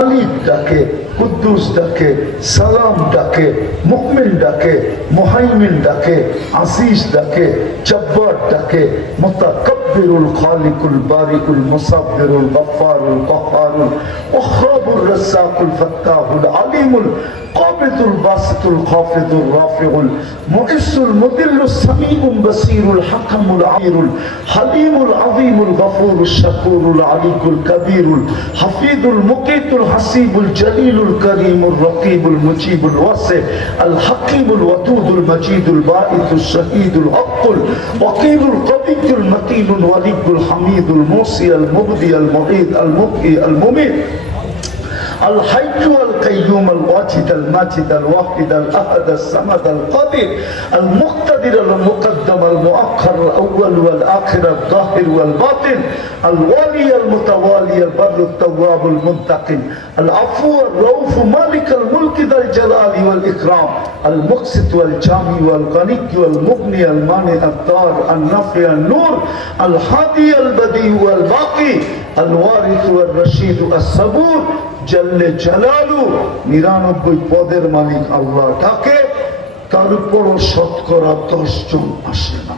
মালিক ডাকে, কুদ্দুস ডাকে, সালাম ডাকে, মুমিন ডাকে, মুহাইমিন ডাকে, আসিস ডাকে, জব্বার ডাকে, মুতাকাব্বিরুল খালিকুল বারিকুল মুসাব্বিরুল গফফারুল কহ্হারুল ওয়াহ্হাবুর রাজ্জাকুল ফাত্তাহুল আলিমুল কাবিদুল বাসিতুল খাফিদুর রাফিউল মুইসুল মুদিল্লুস সামিউল বাসিরুল হাকামুল আমিরুল হালিমুল আযীমুল গফুরুশ শাকুরুল আলিকুল কবীরুল হাফিজুল মুকিতুল হাসিবুল জলিলুল করিমুর রকিবুল মুজিবুল ওয়াসি আল হাকিমুল ওয়াদুদুল মজিদুল বাঈতুশ শাহীদুল হকুল ওয়াকিলুল কবিয়ুল মতিনুল ওয়ালিয়ুল হামিদুল মুসি আল মুবদি আল মুঈদ আল মুবকি আল মুমিত الحي القيوم الواجد الماجد الواحد الأحد الصمد القادر المقتدر المقدم المؤخر الأول والآخر الظاهر والباطن الوالي المتوالي البر التواب المنتقم العفو الرؤوف مالك الملك ذا الجلال والإكرام المقسط والجامع والغني والمغني المانع الضار النافع النور الهادي البديع والباقي الوارث والرشيد الصبور জল্লে জালালু ৯৯ পদের মালিক আল্লাহ ডাকে, তার উপরও শতকরা ১০ জন আসে না।